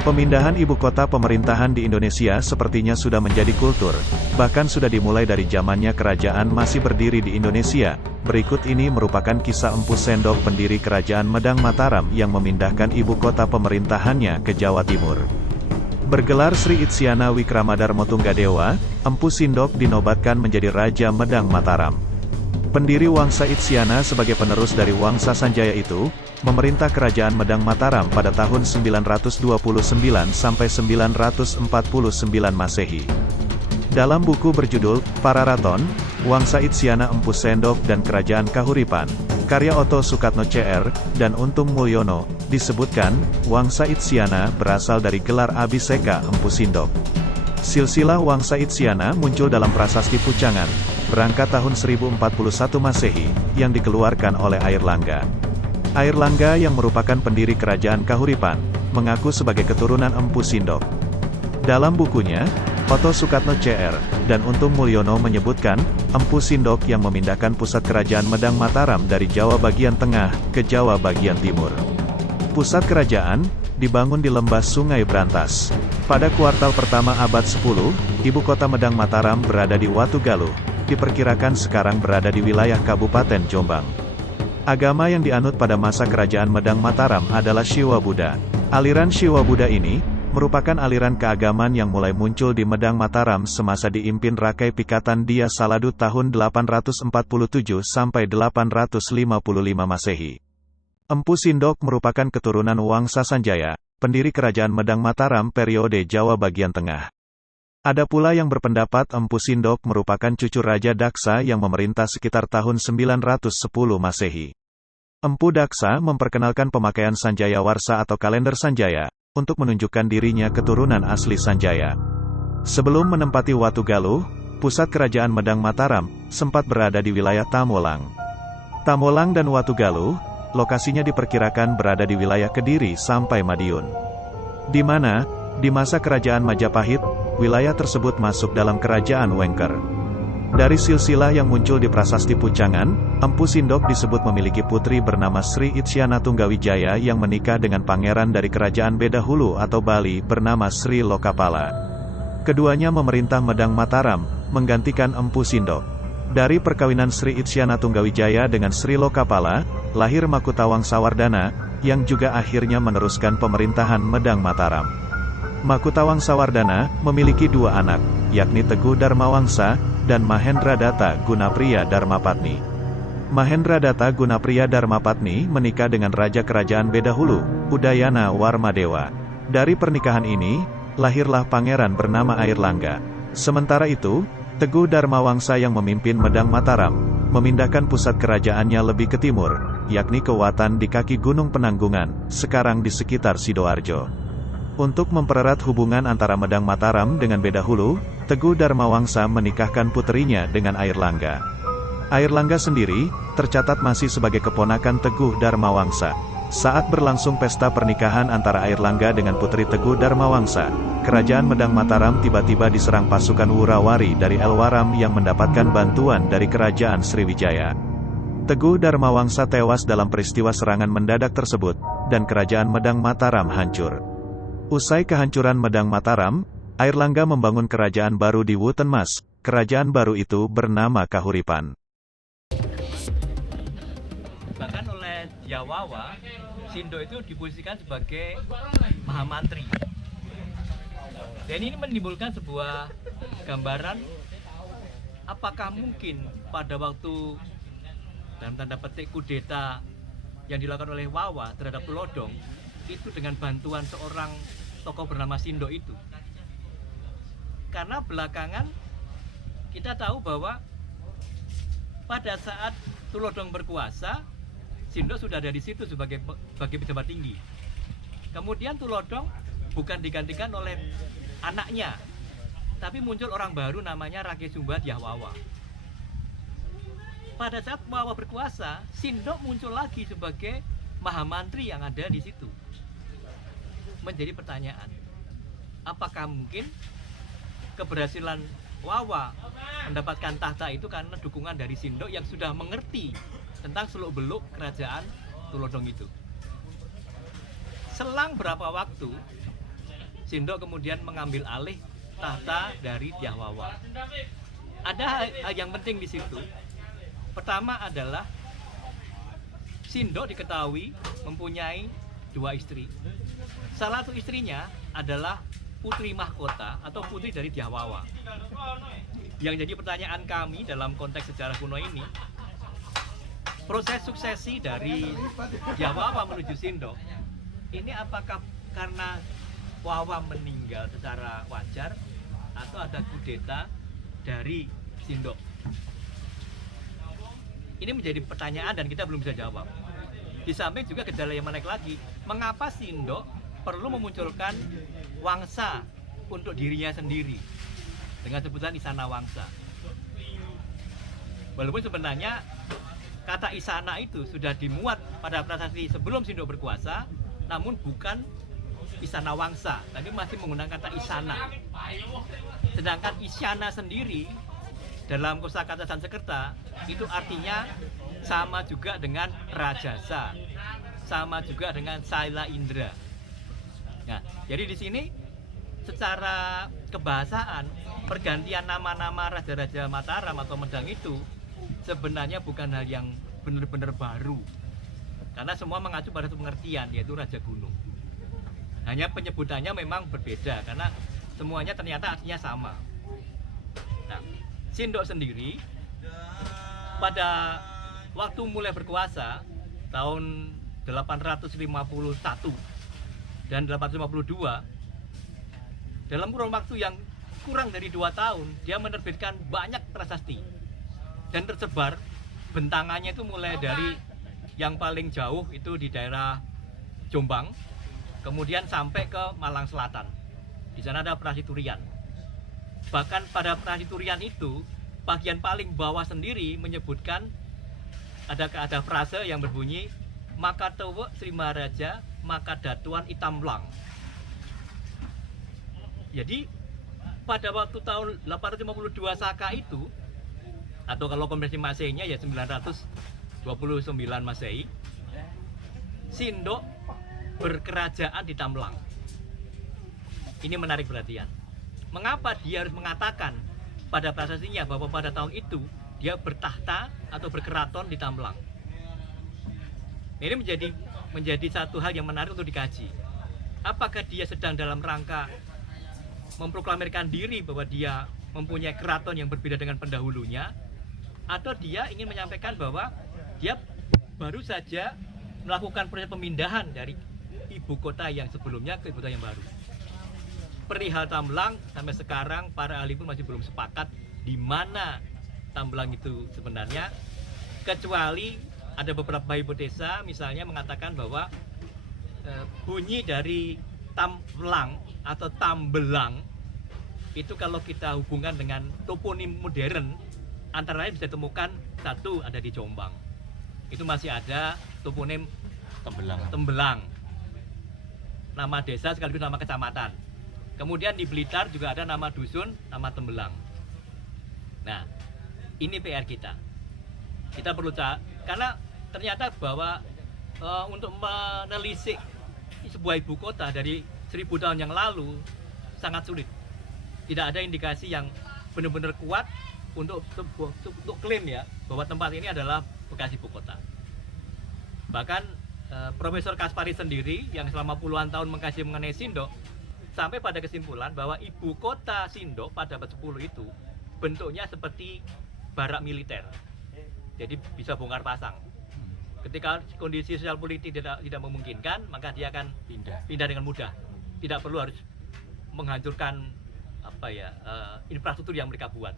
Pemindahan ibu kota pemerintahan di Indonesia sepertinya sudah menjadi kultur, bahkan sudah dimulai dari zamannya kerajaan masih berdiri di Indonesia. Berikut ini merupakan kisah Empu Sendok, pendiri kerajaan Medang Mataram yang memindahkan ibu kota pemerintahannya ke Jawa Timur. Bergelar Sri Itsiana Wikramadharma Tunggadewa, Empu Sindok dinobatkan menjadi Raja Medang Mataram. Pendiri Wangsa Itsiana sebagai penerus dari Wangsa Sanjaya itu, memerintah kerajaan Medang Mataram pada tahun 929 sampai 949 Masehi. Dalam buku berjudul Pararaton, Wangsa Itsiana Empu Sendok dan Kerajaan Kahuripan, karya Oto Sukatno CR dan Untung Mulyono, disebutkan, Wangsa Itsiana berasal dari gelar Abhiseka Empu Sindok. Silsilah Wangsa Itsiana muncul dalam prasasti Pucangan, berangkat tahun 1041 Masehi, yang dikeluarkan oleh Airlangga. Airlangga yang merupakan pendiri kerajaan Kahuripan, mengaku sebagai keturunan Empu Sindok. Dalam bukunya, Oto Sukatno CR dan Untung Mulyono menyebutkan, Empu Sindok yang memindahkan pusat kerajaan Medang Mataram dari Jawa bagian tengah ke Jawa bagian timur. Pusat kerajaan dibangun di lembah Sungai Brantas. Pada kuartal pertama abad 10, ibu kota Medang Mataram berada di Watugaluh, diperkirakan sekarang berada di wilayah Kabupaten Jombang. Agama yang dianut pada masa kerajaan Medang Mataram adalah Shiwa Buddha. Aliran Shiwa Buddha ini merupakan aliran keagamaan yang mulai muncul di Medang Mataram semasa diimpin Rakai Pikatan Dia Saladu tahun 847 sampai 855 Masehi. Empu Sindok merupakan keturunan Wangsa Sanjaya, pendiri kerajaan Medang Mataram periode Jawa bagian tengah. Ada pula yang berpendapat Empu Sindok merupakan cucu Raja Daksa yang memerintah sekitar tahun 910 Masehi. Empu Daksa memperkenalkan pemakaian Sanjaya Warsa atau kalender Sanjaya, untuk menunjukkan dirinya keturunan asli Sanjaya. Sebelum menempati Watugaluh, pusat kerajaan Medang Mataram, sempat berada di wilayah Tamolang. Tamolang dan Watugaluh, lokasinya diperkirakan berada di wilayah Kediri sampai Madiun. Di mana, di masa kerajaan Majapahit, wilayah tersebut masuk dalam kerajaan Wengker. Dari silsilah yang muncul di prasasti Pucangan, Empu Sindok disebut memiliki putri bernama Sri Itsiana Tunggawijaya yang menikah dengan pangeran dari kerajaan Bedahulu atau Bali bernama Sri Lokapala. Keduanya memerintah Medang Mataram, menggantikan Empu Sindok. Dari perkawinan Sri Itsiana Tunggawijaya dengan Sri Lokapala, lahir Makutawang Sawardana, yang juga akhirnya meneruskan pemerintahan Medang Mataram. Makutawang Sawardana memiliki dua anak, yakni Teguh Darmawangsa dan Mahendra Datta Gunapriya Darmapatni. Mahendra Datta Gunapriya Darmapatni menikah dengan Raja Kerajaan Bedahulu, Udayana Warmadewa. Dari pernikahan ini, lahirlah pangeran bernama Airlangga. Sementara itu, Teguh Darmawangsa yang memimpin Medang Mataram, memindahkan pusat kerajaannya lebih ke timur, yakni ke Watan di kaki Gunung Penanggungan, sekarang di sekitar Sidoarjo. Untuk mempererat hubungan antara Medang Mataram dengan Bedahulu, Teguh Darmawangsa menikahkan puterinya dengan Airlangga. Airlangga sendiri, tercatat masih sebagai keponakan Teguh Darmawangsa. Saat berlangsung pesta pernikahan antara Airlangga dengan putri Teguh Darmawangsa, kerajaan Medang Mataram tiba-tiba diserang pasukan Wurawari dari Elwaram yang mendapatkan bantuan dari kerajaan Sriwijaya. Teguh Darmawangsa tewas dalam peristiwa serangan mendadak tersebut, dan kerajaan Medang Mataram hancur. Usai kehancuran Medang Mataram, Airlangga membangun kerajaan baru di Wutenmas. Kerajaan baru itu bernama Kahuripan. Bahkan oleh Jawawa, Sindok itu diposisikan sebagai Mahamantri. Dan ini menimbulkan sebuah gambaran apakah mungkin pada waktu dalam tanda petik kudeta yang dilakukan oleh Wawa terhadap Tulodong itu dengan bantuan seorang tokoh bernama Sindok itu. Karena belakangan kita tahu bahwa pada saat Tulodong berkuasa, Sindok sudah ada di situ sebagai pejabat tinggi. Kemudian Tulodong bukan digantikan oleh anaknya, tapi muncul orang baru namanya Rake Sumba Dyahwawa. Pada saat Wawa berkuasa, Sindok muncul lagi sebagai Mahamantri yang ada di situ. Menjadi pertanyaan, apakah mungkin keberhasilan Wawa mendapatkan tahta itu karena dukungan dari Sindok yang sudah mengerti tentang seluk-beluk kerajaan Tulodong itu. Selang berapa waktu Sindok kemudian mengambil alih tahta dari Dyah Wawa. Ada hal yang penting di situ. Pertama adalah Sindok diketahui mempunyai 2 istri. Salah satu istrinya adalah putri mahkota atau putri dari Dyah Wawa. Yang jadi pertanyaan kami dalam konteks sejarah kuno ini, proses suksesi dari Dyah Wawa menuju Sindok ini apakah karena Wawa meninggal secara wajar atau ada kudeta dari Sindok? Ini menjadi pertanyaan dan kita belum bisa jawab. Di samping juga gejala yang menarik lagi, mengapa Sindok perlu memunculkan wangsa untuk dirinya sendiri dengan sebutan Isana Wangsa. Walaupun sebenarnya kata Isana itu sudah dimuat pada prasasti sebelum Sindok berkuasa, namun bukan Isana Wangsa, tapi masih menggunakan kata Isana. Sedangkan Isyana sendiri dalam kosakata Sanskerta itu artinya sama juga dengan Rajasa, sama juga dengan Saila Indra. Nah, jadi di sini secara kebahasaan pergantian nama-nama raja-raja Mataram atau Medang itu sebenarnya bukan hal yang benar-benar baru, karena semua mengacu pada satu pengertian, yaitu Raja Gunung. Hanya penyebutannya memang berbeda karena semuanya ternyata artinya sama. Nah, Sindok sendiri pada waktu mulai berkuasa tahun 851 dan 852, dalam kurun waktu yang kurang dari 2 tahun dia menerbitkan banyak prasasti dan tersebar bentangannya itu mulai dari yang paling jauh itu di daerah Jombang, kemudian sampai ke Malang Selatan. Di sana ada Prasasti Turian. Bahkan pada Prasasti Turian itu bagian paling bawah sendiri menyebutkan ada frase yang berbunyi maka tewe Sri Maharaja maka datuan Itamblang. Jadi pada waktu tahun 852 Saka itu, atau kalau konversi Maseinya ya 929 Masehi, Sindok berkerajaan di Tamblang. Ini menarik perhatian. Mengapa dia harus mengatakan pada prasastinya bahwa pada tahun itu dia bertahta atau berkeraton di Tamblang? Ini menjadi satu hal yang menarik untuk dikaji. Apakah dia sedang dalam rangka memproklamirkan diri bahwa dia mempunyai keraton yang berbeda dengan pendahulunya, atau dia ingin menyampaikan bahwa dia baru saja melakukan proses pemindahan dari ibu kota yang sebelumnya ke ibu kota yang baru? Perihal Tamblang sampai sekarang para ahli pun masih belum sepakat di mana Tamblang itu sebenarnya, kecuali ada beberapa hipotesa misalnya mengatakan bahwa bunyi dari Tamblang atau Tambelang itu kalau kita hubungkan dengan toponim modern, antara lain bisa ditemukan satu ada di Jombang, itu masih ada toponim Tembelang, nama desa sekaligus nama kecamatan. Kemudian di Blitar juga ada nama dusun, nama Tembelang. Nah, ini PR kita. Kita perlu karena ternyata bahwa untuk menelisik sebuah ibu kota dari 1000 tahun yang lalu sangat sulit. Tidak ada indikasi yang benar-benar kuat untuk klaim ya bahwa tempat ini adalah bekas ibu kota. Bahkan Profesor Kaspari sendiri yang selama puluhan tahun mengkaji mengenai Sindok sampai pada kesimpulan bahwa ibu kota Sindok pada abad 10 itu bentuknya seperti barak militer. Jadi bisa bongkar pasang. Ketika kondisi sosial politik tidak memungkinkan, maka dia akan pindah dengan mudah. Tidak perlu harus menghancurkan infrastruktur yang mereka buat.